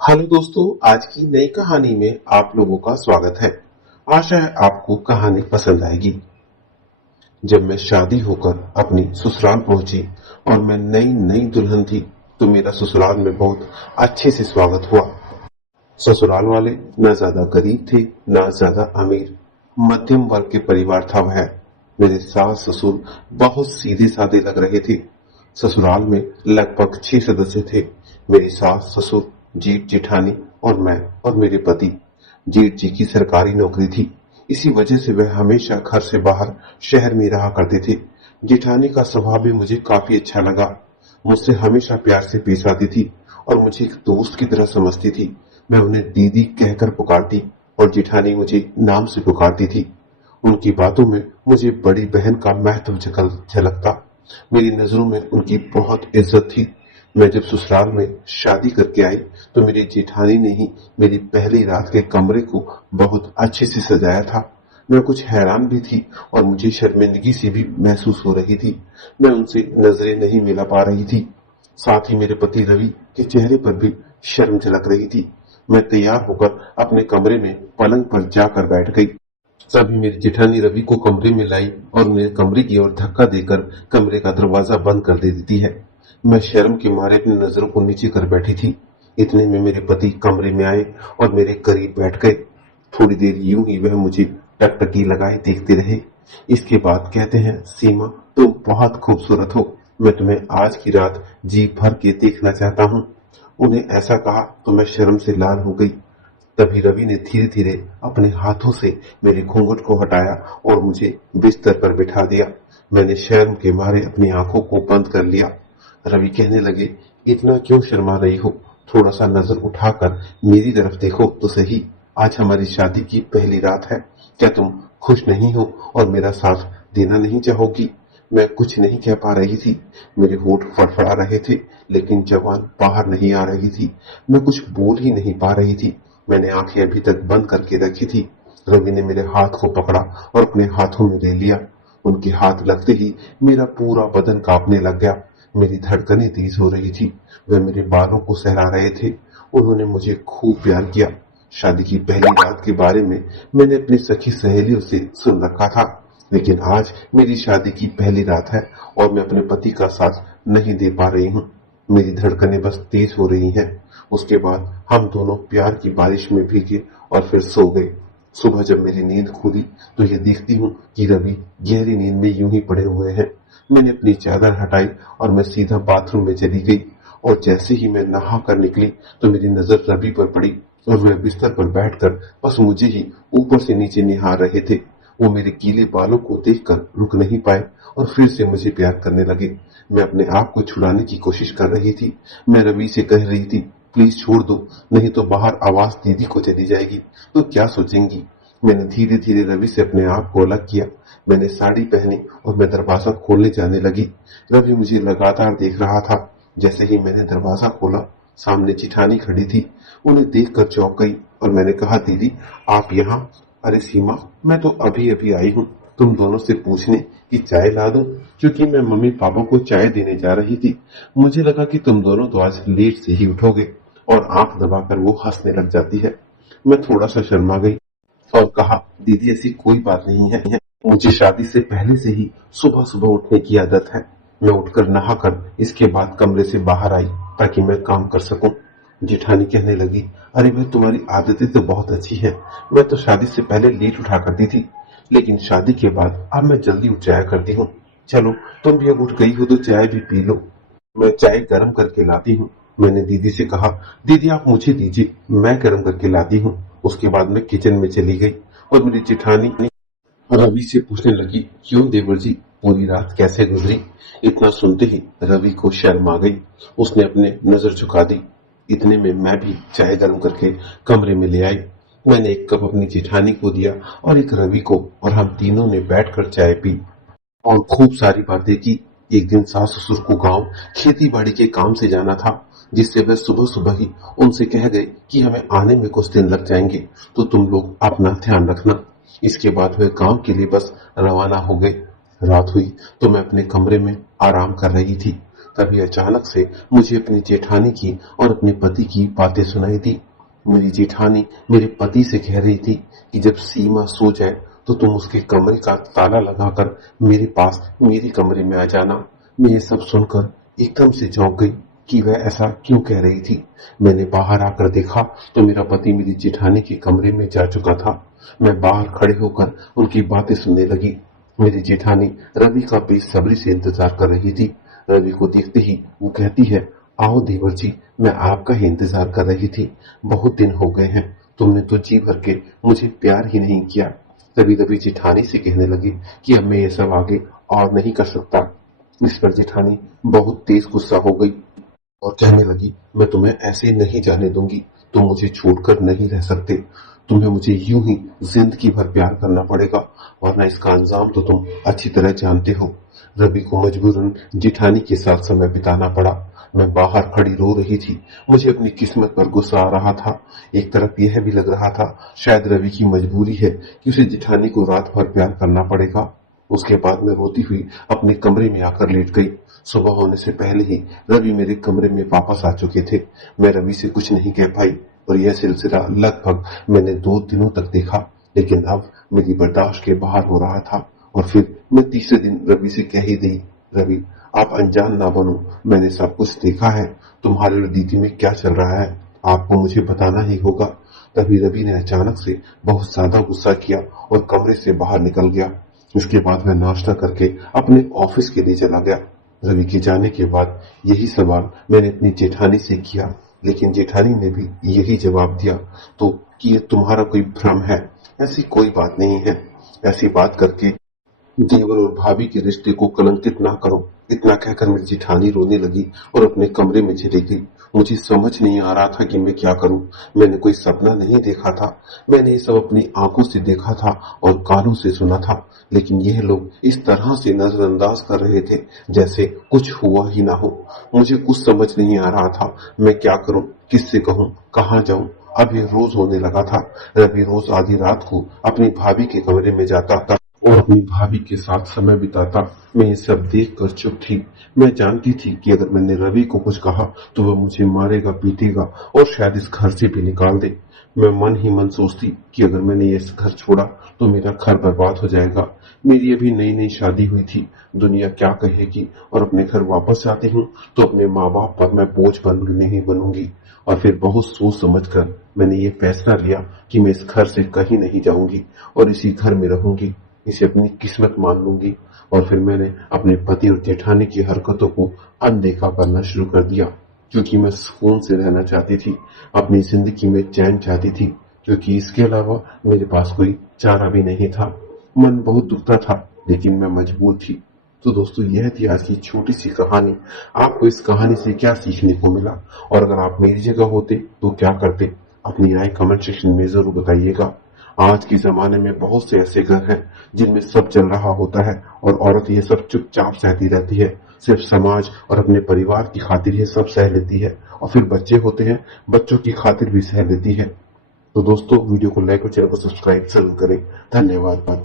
Hello दोस्तों, आज की नई कहानी में आप लोगों का स्वागत है। आशा है आपको कहानी पसंद आएगी। जब मैं शादी होकर अपनी ससुराल पहुंची और मैं नई नई दुल्हन थी, तो मेरा ससुराल में बहुत अच्छे से स्वागत हुआ। ससुराल वाले न ज्यादा गरीब थे, न ज्यादा अमीर, मध्यम वर्ग के परिवार था वह। मेरे सास ससुर बहुत सीधे साधे लग रहे थे। ससुराल में लगभग 6 सदस्य थे। मेरी सास ससुर, जेठ जेठानी और मैं और मेरे पति। जेठ जी की सरकारी नौकरी थी, इसी वजह से वह हमेशा घर से बाहर शहर में रहा करते थे। जेठानी का स्वभाव भी मुझे काफी अच्छा लगा। मुझसे हमेशा प्यार से पेश आती थी और मुझे एक दोस्त की तरह समझती थी। मैं उन्हें दीदी कहकर पुकारती और जेठानी मुझे नाम से पुकारती थी। उनकी बातों में मुझे बड़ी बहन का महत्व झलकता। मेरी नजरों में उनकी बहुत इज्जत थी। मैं जब ससुराल में शादी करके आई, तो मेरी जेठानी ने ही मेरी पहली रात के कमरे को बहुत अच्छे से सजाया था। मैं कुछ हैरान भी थी और मुझे शर्मिंदगी सी भी महसूस हो रही थी। मैं उनसे नजरें नहीं मिला पा रही थी। साथ ही मेरे पति रवि के चेहरे पर भी शर्म झलक रही थी। मैं तैयार होकर अपने कमरे में पलंग पर जाकर बैठ गई। तभी मेरी जेठानी रवि को कमरे में लाई और उन्हें कमरे की ओर धक्का देकर कमरे का दरवाजा बंद कर दे देती है। मैं शर्म के मारे अपनी नजरों को नीचे कर बैठी थी। इतने में मेरे पति कमरे में आए और मेरे करीब बैठ गए। थोड़ी देर यूं ही वह मुझे टकटकी लगाए देखते रहे। इसके बाद कहते हैं, सीमा तुम बहुत खूबसूरत हो, मैं तुम्हें आज की रात जी भर के देखना चाहता हूँ। उन्हें ऐसा कहा तो मैं शर्म से लाल हो गई। तभी रवि ने धीरे धीरे अपने हाथों से मेरे घूंघट को हटाया और मुझे बिस्तर पर बिठा दिया। मैंने शर्म के मारे अपनी आंखों को बंद कर लिया। रवि कहने लगे, इतना क्यों शर्मा रही हो, थोड़ा सा नजर उठाकर मेरी तरफ देखो तो सही। आज हमारी शादी की पहली रात है, क्या तुम खुश नहीं हो और मेरा साथ देना नहीं चाहोगी? मैं कुछ नहीं कह पा रही थी। मेरे होंठ फड़फड़ा रहे थे, लेकिन जबान बाहर नहीं आ रही थी। मैं कुछ बोल ही नहीं पा रही थी। मैंने आंखें अभी तक बंद करके रखी थी। रवि ने मेरे हाथ को पकड़ा और अपने हाथों में ले लिया। उनके हाथ लगते ही मेरा पूरा बदन कांपने लग गया। मेरी धड़कनें तेज हो रही थी। वह मेरे बालों को सहला रहे थे। उन्होंने मुझे खूब प्यार किया। शादी की पहली रात के बारे में मैंने अपनी सखी सहेलियों से सुन रखा था, लेकिन आज मेरी शादी की पहली रात है और मैं अपने पति का साथ नहीं दे पा रही हूँ। मेरी धड़कनें बस तेज हो रही हैं। उसके बाद हम दोनों प्यार की बारिश में भीगे और फिर सो गए। सुबह जब मेरी नींद खुली तो ये देखती हूँ कि रवि गहरी नींद में यूं ही पड़े हुए हैं। मैंने अपनी चादर हटाई और मैं सीधा बाथरूम में चली गई। और जैसे ही मैं नहा कर निकली तो मेरी नजर रवि पर पड़ी और वह बिस्तर पर बैठकर बस मुझे ही ऊपर से नीचे निहार रहे थे। वो मेरे गीले बालों को देखकर रुक नहीं पाए और फिर से मुझे प्यार करने लगे। मैं अपने आप को छुड़ाने की कोशिश कर रही थी। मैं रवि से कह रही थी, प्लीज छोड़ दो, नहीं तो बाहर आवाज दीदी को चली जाएगी तो क्या सोचेंगी। मैंने धीरे धीरे रवि से अपने आप को अलग किया। मैंने साड़ी पहनी और मैं दरवाजा खोलने जाने लगी। रवि मुझे लगातार देख रहा था। जैसे ही मैंने दरवाजा खोला, सामने जेठानी खड़ी थी। उन्हें देखकर चौंक गई और मैंने कहा, दीदी आप यहाँ? अरे सीमा, मैं तो अभी अभी आई हूँ तुम दोनों से पूछने कि चाय ला दो, क्योंकि मैं मम्मी पापा को चाय देने जा रही थी। मुझे लगा कि तुम दोनों तो आज लेट से ही उठोगे। और आंख दबाकर वो हंसने लग जाती है। मैं थोड़ा सा शर्मा गई और कहा, दीदी ऐसी कोई बात नहीं है, मुझे शादी से पहले से ही सुबह सुबह उठने की आदत है। मैं उठकर नहाकर इसके बाद कमरे से बाहर आई ताकि मैं काम कर सकूं। जेठानी कहने लगी, अरे भाई तुम्हारी आदतें तो बहुत अच्छी हैं। मैं तो शादी से पहले लेट उठा करती थी, लेकिन शादी के बाद अब मैं जल्दी उठ जाया करती हूँ। चलो तुम भी अब उठ गई हो तो चाय भी पी लो, मैं चाय गर्म करके लाती हूँ। मैंने दीदी से कहा, दीदी आप मुझे दीजिए, मैं गर्म करके लाती हूँ। उसके बाद मैं किचन में चली गई और मेरी जेठानी रवि से पूछने लगी, क्यों देवर जी, पूरी रात कैसे गुजरी? इतना सुनते ही रवि को शर्म आ गई। उसने अपने नजर झुका दी। इतने में मैं भी चाय गर्म करके कमरे में ले आई। मैंने एक कप अपनी जेठानी को दिया और एक रवि को, और हम तीनों ने बैठकर चाय पी और खूब सारी बातें की। एक दिन सास ससुर को गांव खेती बाड़ी के काम से जाना था, जिससे वह सुबह सुबह ही उनसे कह गए कि हमें आने में कुछ दिन लग जाएंगे, तो तुम लोग अपना ध्यान रखना। इसके बाद वह गांव के लिए बस रवाना हो गए। रात हुई तो मैं अपने कमरे में आराम कर रही थी। तभी अचानक से मुझे अपनी जेठानी की और अपने पति की बातें सुनाई दी। मेरी जेठानी मेरे पति से कह रही थी कि जब सीमा सो जाए तो तुम उसके कमरे का ताला लगाकर मेरे पास मेरे कमरे में आ जाना। मैं ये सब सुनकर एकदम से चौंक गई कि वह ऐसा क्यों कह रही थी। मैंने बाहर आकर देखा तो मेरा पति मेरी जेठानी के कमरे में जा चुका था। मैं बाहर खड़े होकर उनकी बातें सुनने लगी। मेरी जेठानी रवि का बेसब्री से इंतजार कर रही थी। रवि को देखते ही वो कहती है, आओ देवर जी, मैं आपका ही इंतजार कर रही थी। बहुत दिन हो गए हैं, तुमने तो जी भर के मुझे प्यार ही नहीं किया। तभी रवि जेठानी से कहने लगे कि अब मैं ये सब आगे और नहीं कर सकता। इस पर जेठानी बहुत तेज गुस्सा हो गई और कहने लगी, मैं तुम्हें ऐसे नहीं जाने दूंगी। तुम मुझे छोड़कर नहीं रह सकते। तुम्हें मुझे यूं ही जिंदगी भर प्यार करना पड़ेगा, वरना इसका अंजाम तो तुम अच्छी तरह जानते हो। रवि को मजबूरन जेठानी के साथ समय बिताना पड़ा। मैं बाहर खड़ी रो रही थी। मुझे अपनी किस्मत पर गुस्सा आ रहा था। एक तरफ यह भी लग रहा था शायद रवि की मजबूरी है कि उसे जेठानी को रात भर प्यार करना पड़ेगा। उसके बाद मैं रोती हुई अपने कमरे में आकर लेट गई। सुबह होने से पहले ही रवि मेरे कमरे में वापस आ चुके थे। मैं रवि से कुछ नहीं कह पाई और यह सिलसिला लगभग मैंने 2 दिनों तक देखा, लेकिन अब मेरी बर्दाश्त के बाहर हो रहा था। और फिर मैं तीसरे दिन रवि से कह ही दी, रवि आप अनजान ना बनो, मैंने सब कुछ देखा है। तुम्हारे और दीदी में क्या चल रहा है आपको मुझे बताना ही होगा। तभी रवि ने अचानक से बहुत ज्यादा गुस्सा किया और कमरे से बाहर निकल गया। इसके बाद मैं नाश्ता करके अपने ऑफिस के लिए चला गया। रवि के जाने के बाद यही सवाल मैंने अपनी जेठानी से किया, लेकिन जेठानी ने भी यही जवाब दिया तो कि ये तुम्हारा कोई भ्रम है, ऐसी कोई बात नहीं है। ऐसी बात करके देवर और भाभी के रिश्ते को कलंकित ना करो। इतना कहकर मेरी जेठानी रोने लगी और अपने कमरे में चली गई। मुझे समझ नहीं आ रहा था कि मैं क्या करूं। मैंने कोई सपना नहीं देखा था। मैंने ये सब अपनी आंखों से देखा था और कानों से सुना था, लेकिन यह लोग इस तरह से नजरअंदाज कर रहे थे जैसे कुछ हुआ ही ना हो। मुझे कुछ समझ नहीं आ रहा था मैं क्या करूं, किससे कहूं, कहां जाऊं। अब ये रोज होने लगा था। रवि रोज आधी रात को अपनी भाभी के कमरे में जाता था और अपनी भाभी के साथ समय बिताता। मैं ये सब देखकर चुप थी। मैं जानती थी कि अगर मैंने रवि को कुछ कहा तो वह मुझे मारेगा, पीटेगा और शायद इस घर से भी निकाल दे। मैं मन ही मन सोचती कि अगर मैंने ये घर छोड़ा तो मेरा घर बर्बाद हो जाएगा। मेरी अभी नई नई शादी हुई थी, दुनिया क्या कहेगी, और अपने घर वापस जाती हूँ तो अपने माँ बाप पर मैं बोझ नहीं बनूंगी। और फिर बहुत सोच समझकर मैंने ये फैसला लिया कि मैं इस घर से कहीं नहीं जाऊंगी और इसी घर में रहूंगी, इसे अपनी किस्मत मान लूंगी। और फिर मैंने अपने पति और जेठानी की हरकतों को अनदेखा करना शुरू कर दिया, क्योंकि मैं सुकून से रहना चाहती थी, अपनी जिंदगी में चैन चाहती थी, क्योंकि इसके अलावा मेरे पास कोई चारा भी नहीं था। मन बहुत दुखता था, लेकिन मैं मजबूर थी। तो दोस्तों, यह थी आज की छोटी सी कहानी। आपको इस कहानी से क्या सीखने को मिला, और अगर आप मेरी जगह होते तो क्या करते? अपनी राय कमेंट सेक्शन में जरूर बताइएगा। आज के जमाने में बहुत से ऐसे घर हैं जिनमें सब चल रहा होता है और औरत ये सब चुपचाप सहती रहती है, सिर्फ समाज और अपने परिवार की खातिर ये सब सह लेती है। और फिर बच्चे होते हैं, बच्चों की खातिर भी सह लेती है। तो दोस्तों, वीडियो को लाइक और चैनल को सब्सक्राइब जरूर करें। धन्यवाद।